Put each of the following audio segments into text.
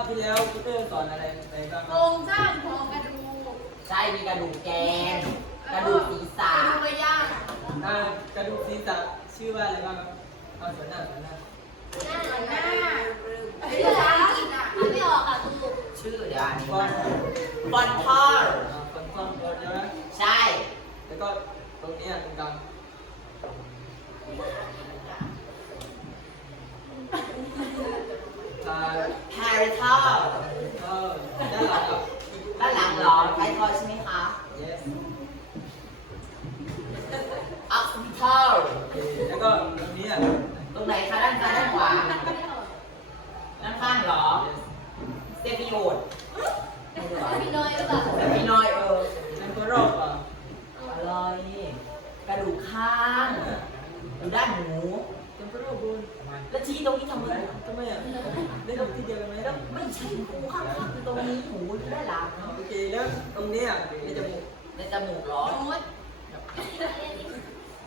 บที่แล้วพีเตอร์สอนอะไรไปบ้างโครงสร้างของกระดูกใช่มีกระดูกแกนกระดูกศีรษะกระดูกระย่างอ่ากระดูกศีรษะชื่อว่าอะไรบ้างครับเอาส่วนหน้าส่วนหน้าหน้าหน้าภาษาอังกฤษอะอ่านไม่ออกอะครูชื่อเดี๋ยวอ่านนี้ฟอมานบอลพอลฟอนฟอนฟอนใช่ไหมใช่ แล้วก็ตรงเนี้ยตรงกลางอ่า แพริทัล เออ ด้านหลังอะด้านหลังเหรอไททอยใช่ไหมคะ yes อัพพิทัลโอเคแล้วก็ตรงนี้อะตรงไหนคะด้านซ้ายด้านขวา ด้านข้างเหรอ yes เซฟิโอดพี่น้อยหรือเปล่าเซฟินอยเออนั่นก็รอบอะอะไรกระดูกข้าง อยู่ด้านหู นั่นก็รอบบุญแล้วชี้ตรงนี้ทำไมทำไมอะได้ดูที่เดียวกันไหมแล้วไม่ใช่หูข้างๆคือตรงนี้หูอยู่ด้านหลังโอเคแล้วตรงเนี้ยในจมูกในจมูกเหรอโน้ต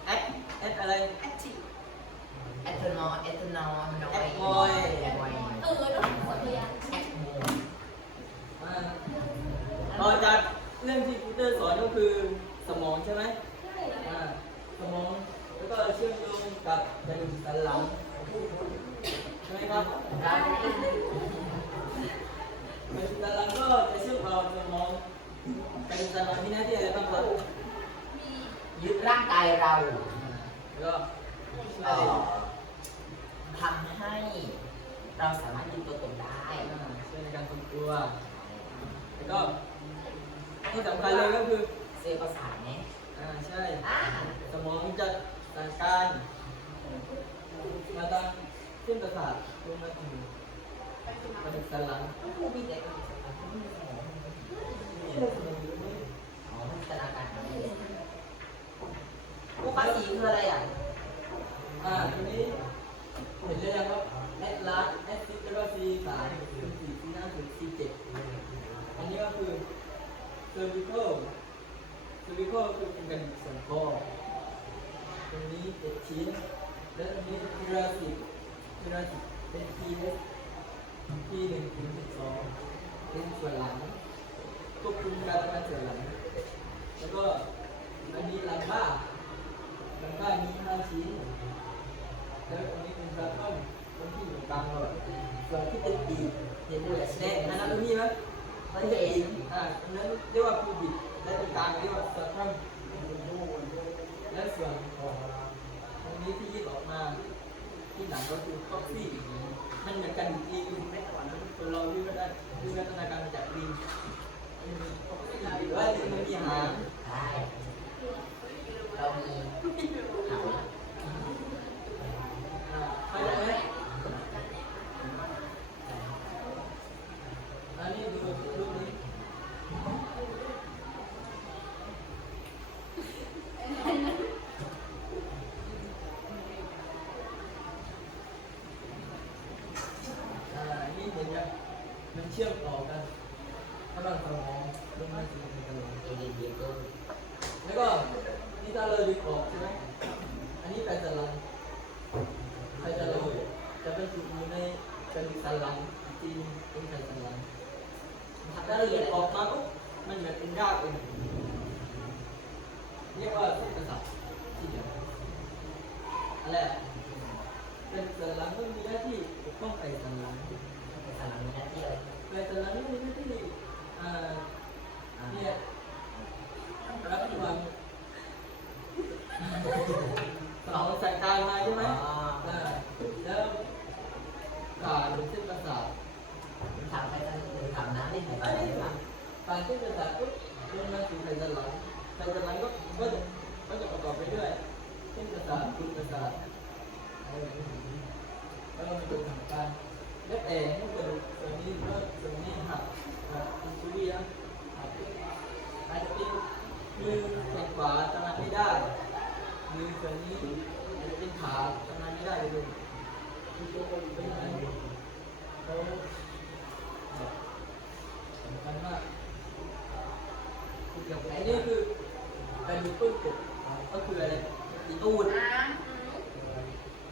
แอดแอดอะไรแอคทีฟแอทโนแอทโนนอยแอดมอยแอดมอยเออต้องสอนพยานแอดโมอ่าต่อจากเรื่องที่พีเตอร์สอนก็คือสมองใช่ไหมอ่าสมองแล้ว ก็เชื่อมโยงกับกระดูกสันหลังใช่ไหมครับได้กระดูกสันหลังก็จะเชื่อมต่อสมองกระดูกสันหลังมีหน้าที่อะไรบ้างครับยึดร่างกายเราแล้วก็ช่วยเอ่อะไรอทำให้เราสามารถยืนตัวตนได้อ่าช่วยในการทรงตัวแล้วก็ที่สำคัญเลยก็คือเซลล์ประสาทไงอ่าใช่อ่าสมองจะ สั่งการมาทางเส้นประสาทลงมาถึงกระดูกสันหลังผู้มีแต่กระดูกสันหลังไม่มีสมอง นี่สมองอยู่ไหม อ๋อมันจินตนาการอะไรผู้ภาษีคืออะไรอะ อ่าทีนี้เห็นเลยนะครับแอดลาสแอดซิสแล้วก็ซีสามซีสี่ซีห้าถึงซีเจ็ดอันนี้ก็คือ cervical cervical คือเป็นกระดูกสันคอตรงนี้เจ็ดชิ้น แล้วตรงนี้ thoracic thoracic เป็นทีเล็กทีหนึ่งถึงสิบสองเป็นส่วนหลังควบคุมการทำงานส่วนหลัง แล้วก็อันนี้ลัมบ้าลัมบ้ามีห้าชิ้น แล้วตรงนี้เป็นกระท่อนตรงที่อยู่กลางเลยส่วนที่เป็นปีกเห็นด้วยแดงอันนั้นตรงนี้ไหมมันจะปีกอ่าตรงนั้นเรียกว่าปูบิดและตรงกลางเรียกว่าสะท่อนและส่วนของตรงนี้ที่ยืดออกมา ที่ หลังก็คือท็อกซี่มันเหมือนกันลิงไม่ก่อนนะคนเราดีก็ได้ที่วัฒนาการมาจากลิงหรือว่าลิงมันมีหาง ใช่เรามีเขา อ่าเข้าใจไหมอันนี้ดูรูปนี้อ่าอันนี้เห็นยังมันเชื่อมต่อกันระหว่างสมองลงมาถึงสมอง เอเดนเดียโก้ แล้วก็นี่ถ้าเลยดึงออกใช่ ไหมอันนี้ไตสันหลังไตสันหลังจะเป็นจุดอยู่ในกระดูกสันหลังอีกทีหนึงเป็นไตสันหลังถ้าละเราดึงออกมาปุ๊บมันเหมือนเป็นรากเองเรียกว่าเส้นประสาทที่เดียวอะไรเป็นสันหลังก็มีหน้าที่ปกป้องไตสันหลังแต่สำหรับมีหน้าที่อะไรไตสันหลังนี่มีหน้าที่อ่าเนี่ยรับความ สองสายตามาใช่ไหมอ๋ออ่แล้วผ่านเส้นประสาทถามใครกันถามน้าได้ไหมอันนี้ผ่านเส้นประสาทปุ๊บลงมาถึงไขสันหลังไขสันหลังก็ก็จะก็จะประกอบไปด้วยเส้นประสาทกลุ่มประสาทอะไรแบบนี้แล้วมันจะทำการแล้วแต่ให้กระดูกส่วนนี้ก็ส่วนนี้หักหักอินซูลินหักอาจจะเป็นมือแขนขวาทำงานไม่ได้ ยืนแบบนี้เป็นขาทำงานไม่ได้เลยคือตัวคนเป็นอะไรเขาสำคัญมากคืออย่างไรนี่คือการดูปื้นกดก็คืออะไรตีตูน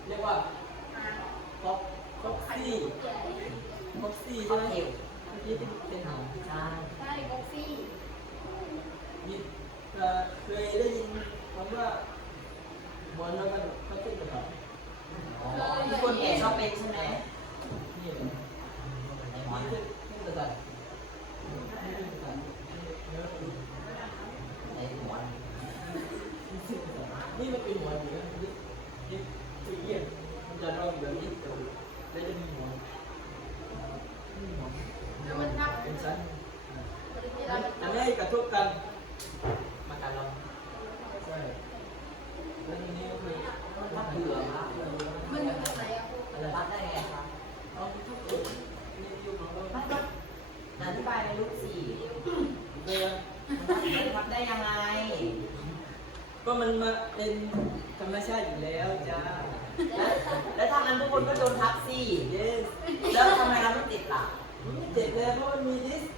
เรียกว่าบ็อกบ็อกซี่บ็อกซี่ใช่ไหมเมื่อกี้เป็นหางใช่ใช่บ็อกซี่เคยได้ยิน 真ん中に็มันมาเป็นธรรมชาติอยู่แล้วจ้า แล้วแล้วถ้างั้นทุกคนก็โดนทับสิเแล้วทำไมเราไม่ติดล่ะเจ็บเลยเพราะมันมีลิสต์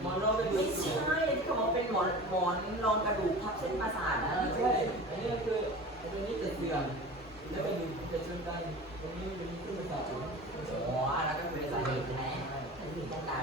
หมอนรองกระดูกใช่ที่เขาบอกเป็นหมอนหมอนรองกระดูกทับเส้นประสาทนะใช่อันนี้คืออันนี้จะเตียงแล้วก็ดูจะชนกันตรงนี้เป็นขึ้นประสาทอ๋อแล้วก็เป็นสาเหตุใช่ไหมถึงต้องการ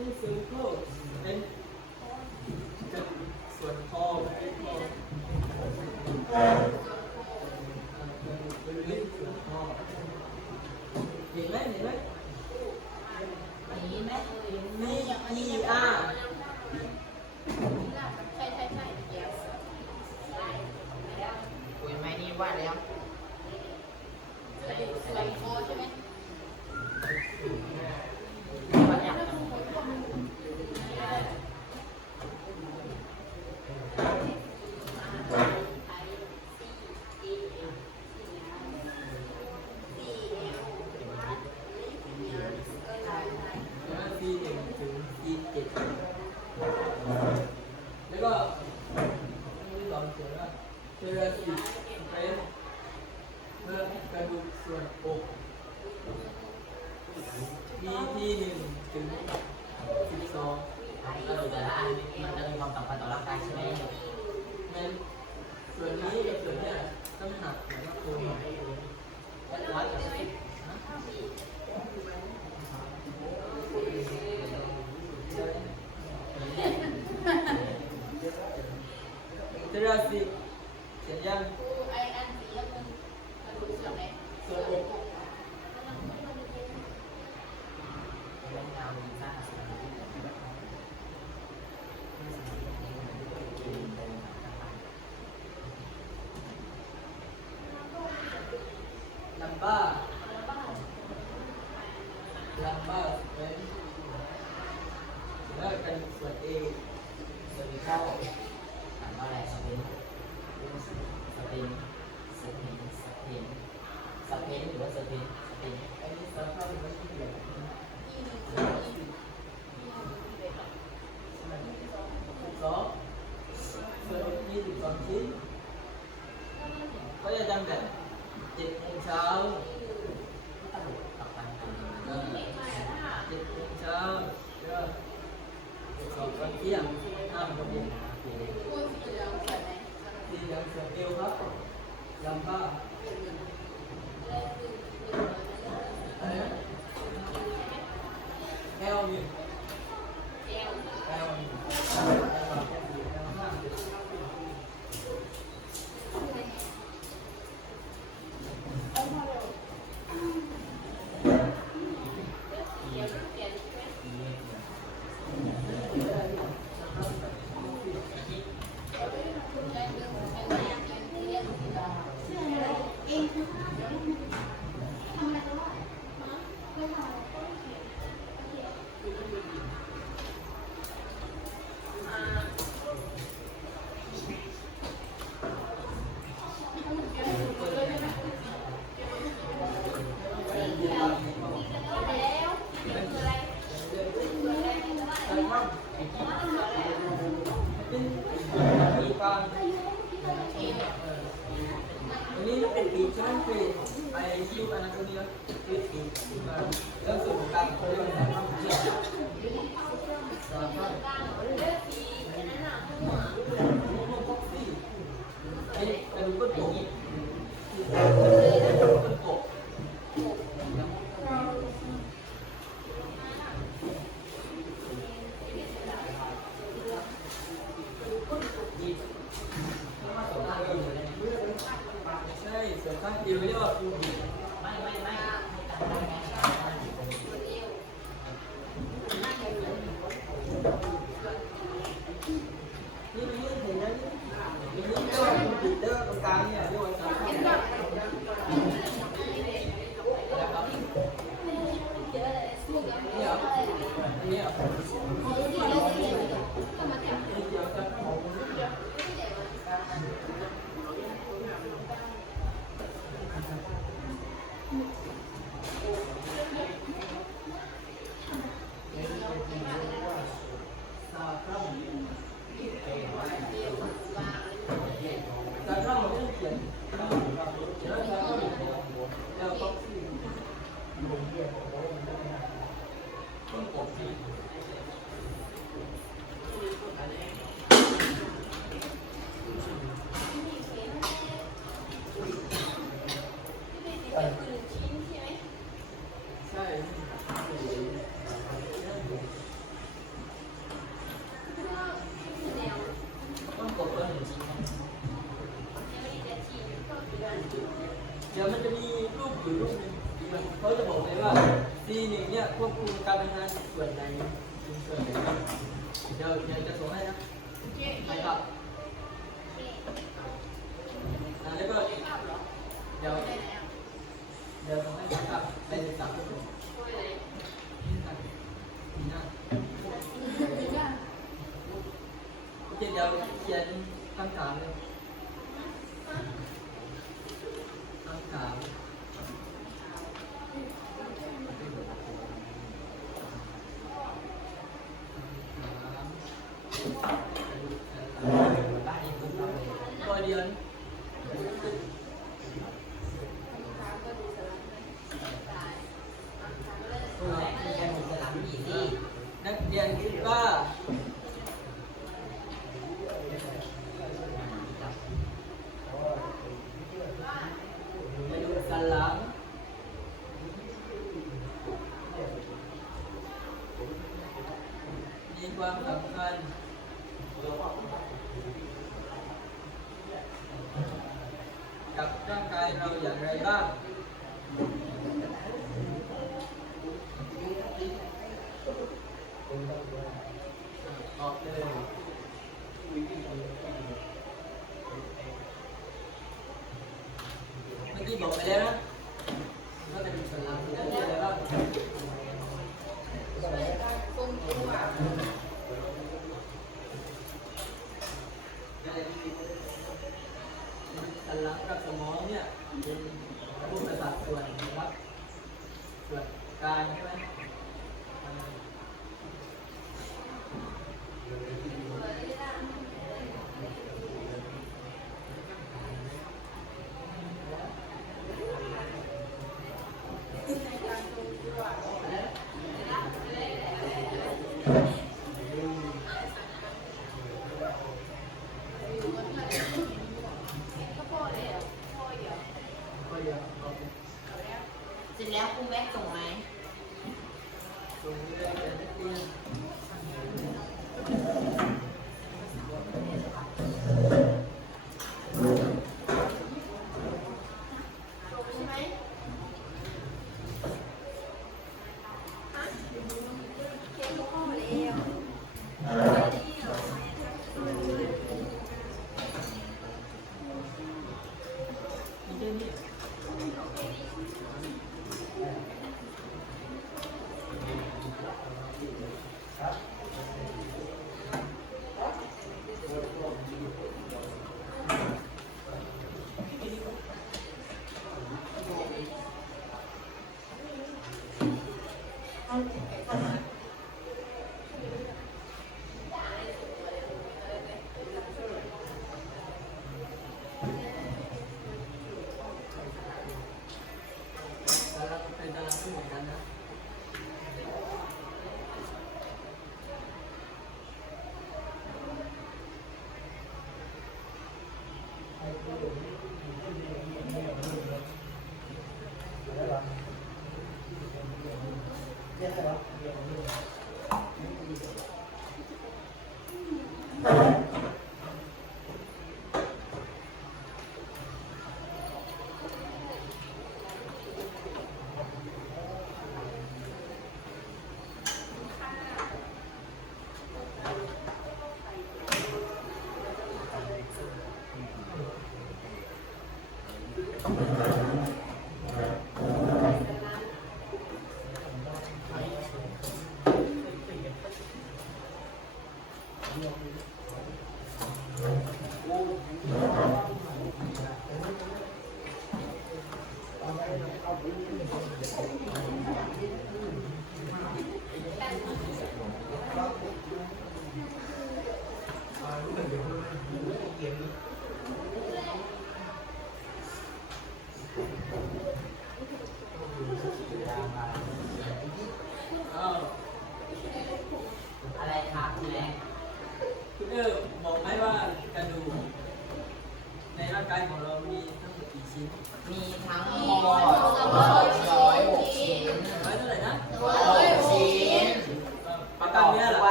Who's so close? And so tall, very tall. ห็นไหมเห็นไหม เดี๋ยวมันจะมีรูปอยู่รูปหนึงเขาจะบอกเลยว่าซีหนึ่งเนี่ยควบคุมการทำงานส่วนไหนส่วนไหนเดี๋ยวเดี๋จะส่งให้นะโอเคนะครับลัวก็เดี๋ยวเดี๋ยวส่งให้นะครับไปศึกษาตัวเองโอเคเดี๋ยวเขียนคำถามเลย กี้บอกไปแล้วนะก็จะเป็นสักษณ์ด้วก็สัญลักกับสมองเนี่ยเป็นรูะสาทส่วนนะครับส่วนกายใช่ไหม คุณแม่ส่งไหมส่งเรื่อยๆ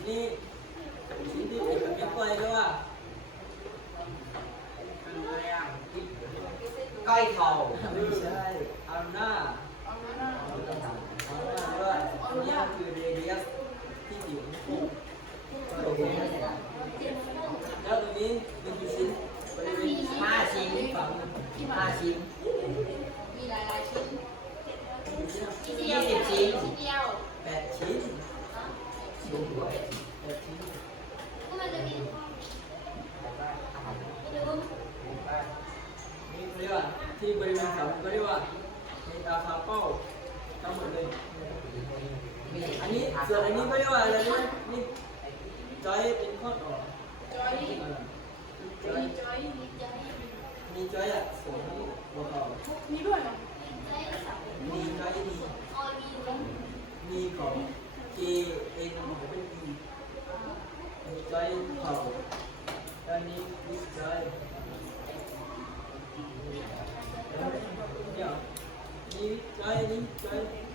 ชิ้นี้จะเป็นชิ้นที่เก็บก็บไว้ด้วยก้อยเข่ไม่ใช่อาหน้าอาหน้าด้วยอันนี้คือเรเดียสที่อยู่ในโลก สอันนี้เขาเรียกว่าอะไรนะนี่จอยเป็นข้อต่อจอยจอยจอยมีจอยอะสองบอกต่อมีด้วยมั้ยมีจอยดีมีของกีเองของเป็นดีมีจอยเผาอันนี้มีจอยเดี๋ยวมีจอยนี้จอย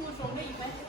我说没买。